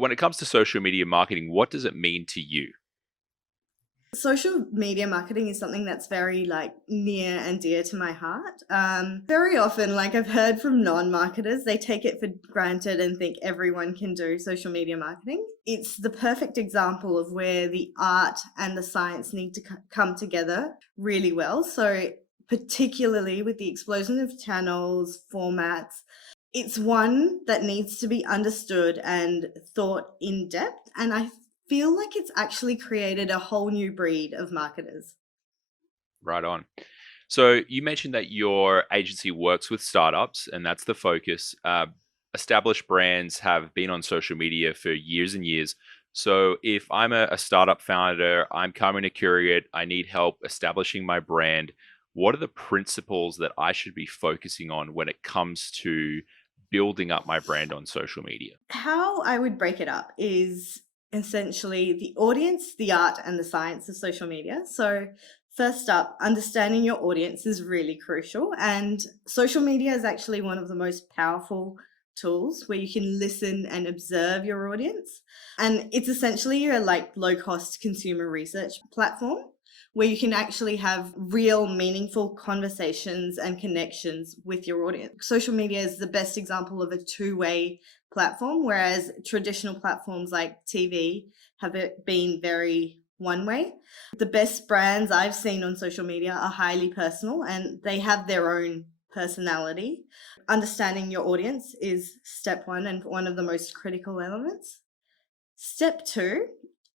When it comes to social media marketing, what does it mean to you? Social media marketing is something that's very near and dear to my heart. Very often, I've heard from non-marketers, they take it for granted and think everyone can do social media marketing. It's the perfect example of where the art and the science need to come together really well. So particularly with the explosion of channels, formats, it's one that needs to be understood and thought in depth. And I feel like it's actually created a whole new breed of marketers. Right on. So you mentioned that your agency works with startups, and that's the focus. Established brands have been on social media for years and years. So if I'm a startup founder, I'm coming to Kuriet, I need help establishing my brand. What are the principles that I should be focusing on when it comes to building up my brand on social media? How I would break it up is essentially the audience, the art, and the science of social media. So, first up, understanding your audience is really crucial. And social media is actually one of the most powerful tools where you can listen and observe your audience. And it's essentially a low cost consumer research platform where you can actually have real meaningful conversations and connections with your audience. Social media is the best example of a two-way platform, whereas traditional platforms like TV have been very one way. The best brands I've seen on social media are highly personal and they have their own personality. Understanding your audience is step one and one of the most critical elements. Step two,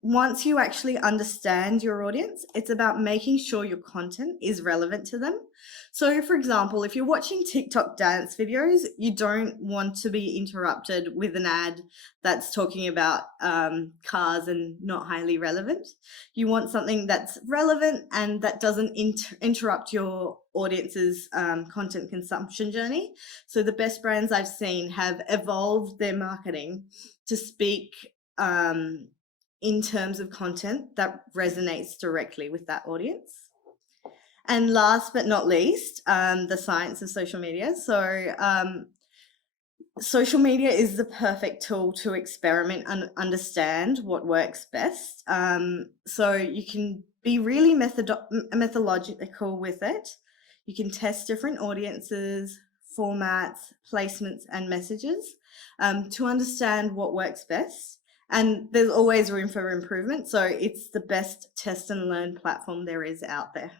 once you actually understand your audience, it's about making sure your content is relevant to them. So, for example, if you're watching TikTok dance videos, you don't want to be interrupted with an ad that's talking about cars and not highly relevant. You want something that's relevant and that doesn't interrupt your audience's content consumption journey. So, the best brands I've seen have evolved their marketing to speak um, in terms of content that resonates directly with that audience. And last but not least, the science of social media. So, social media is the perfect tool to experiment and understand what works best. So, you can be really methodological with it. You can test different audiences, formats, placements, and messages to understand what works best. And there's always room for improvement. So it's the best test and learn platform there is out there.